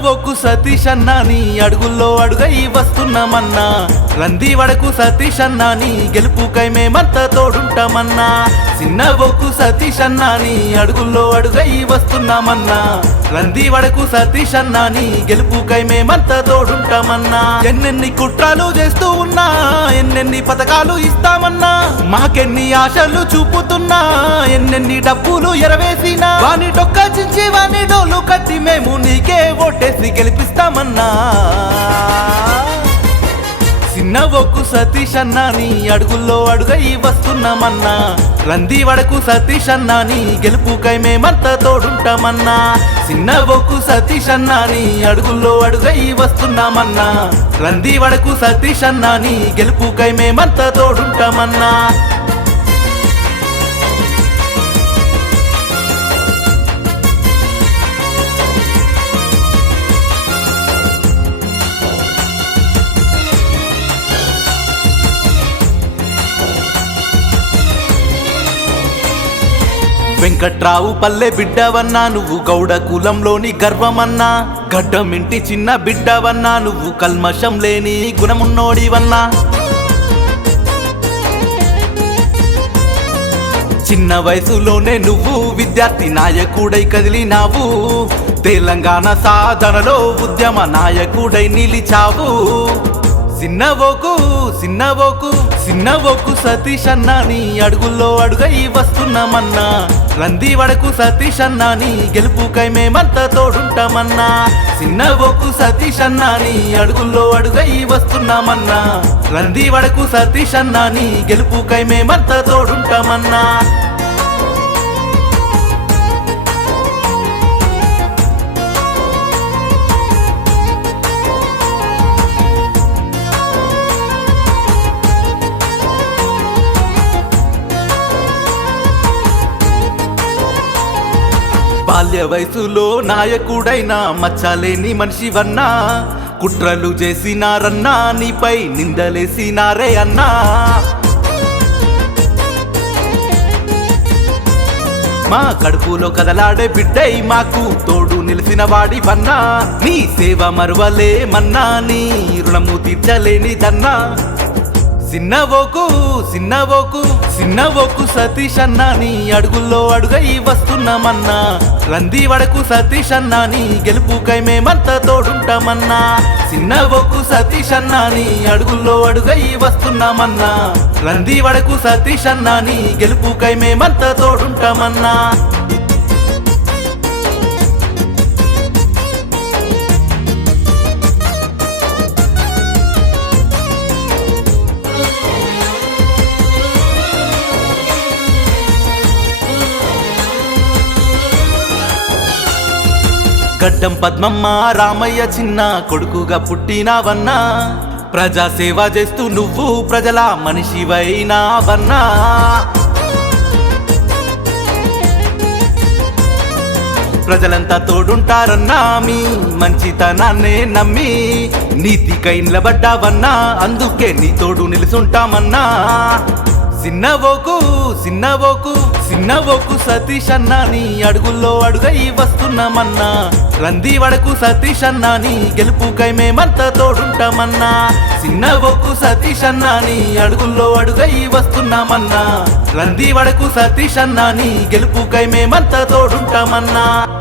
చిన్నవోకు సతీష్ అన్నా నీ అడుగుల్లో అడుగై వస్తున్నామన్నా రంది వడకు సతీష్ అన్నా నీ గెలుపుకై మేమంతా తోడుంటామన్నా చిన్నవోకు సతీష్ అన్నా నీ అడుగుల్లో అడుగై వస్తున్నామన్నా రంది వడకు సతీష్ అన్నా నీ గెలుపుకై మేమంతా తోడుంటామన్నా ఎన్నెన్ని కుట్రాలు చేస్తూ ఉన్నా ఎన్నెన్ని పథకాలు ఇస్తామన్నా మాకెన్ని ఆశలు చూపుతున్నా ఎన్నెన్ని డబ్బులు ఎరవేసినా వాని డొక్క చించి వాని డోలు కట్టి మేము నీకే ఓటేసి గెలిపిస్తామన్నా చిన్నవోకు సతీష్ అన్నా నీ అడుగుల్లో అడుగై వస్తున్నామన్నా రంది వడకు సతీష్ అన్నా నీ గెలుపుకై మేమంతా తోడుంటామన్నా చిన్నవోకు సతీష్ అన్నా నీ అడుగుల్లో అడుగై వస్తున్నామన్నా రంది వడకు సతీష్ అన్నా నీ గెలుపుకై మేమంతా తోడుంటామన్నా వెంకట్రావు పల్లె బిడ్డవన్నా నువ్వు గౌడ కులంలోని గర్వమన్నా గడ్డమింటి చిన్న బిడ్డవన్నా నువ్వు కల్మషం లేని గుణమున్నోడివన్నా చిన్న వయసులోనే నువ్వు విద్యార్థి నాయకుడై కదిలినావు తెలంగాణ సాధనలో ఉద్యమ నాయకుడై నిలిచావు చిన్నవోకు సతీష్ అన్నా నీ అడుగుల్లో అడుగై వస్తున్నామన్నా రంది వడకు సతీష్ అన్నా నీ గెలుపుకై మేమంతా తోడుంటామన్నా చిన్నవోకు సతీష్ అన్నా నీ అడుగుల్లో అడుగై వస్తున్నామన్నా రంది వడకు సతీష్ అన్నా నీ గెలుపుకై మేమంతా తోడుంటామన్నా బాల్య వయసులో నాయకుడైనా మచ్చలేని మనిషివన్నా కుట్రలు చేసినారన్నా నీపై నిందలేసినారే అన్నా మా కడుపులో కదలాడే బిడ్డై మాకు తోడు నిలిసిన వాడివన్నా నీ సేవ మరువలేమన్నా నీ రుణము తీర్చలేనిదన్నా చిన్నవోకు సతీష్ అన్నా నీ అడుగుల్లో అడుగై వస్తున్నామన్నా రంది వడకు సతీష్ అన్నా నీ గెలుపుకై మేమంతా తోడుంటామన్నా చిన్నవోకు సతీష్ అన్నా నీ అడుగుల్లో అడుగై వస్తున్నామన్నా రంది వడకు సతీష్ అన్నా నీ గెలుపుకై మేమంతా తోడుంటామన్నా గడ్డం పద్మమ్మ రామయ్య చిన్న కొడుకుగా పుట్టినావన్నా ప్రజాసేవ చేస్తూ నువ్వు ప్రజల మనిషివైనావన్నా ప్రజలంతా తోడుంటారన్నా మీ మంచితనాన్నే నమ్మి నీతికై నిలబడ్డావన్నా అందుకే నీ తోడు నిలుసుంటామన్నా చిన్నవోకు సతీష్ అన్నా నీ అడుగుల్లో అడుగై వస్తున్నామన్నా రంది వడకు సతీష్ అన్నా నీ గెలుపుకై మేమంతా తోడుంటామన్నా చిన్నవోకు సతీష్ అన్నా నీ అడుగుల్లో అడుగై వస్తున్నామన్నా రంది వడకు సతీష్ అన్నా నీ గెలుపుకై మేమంతా తోడుంటామన్నా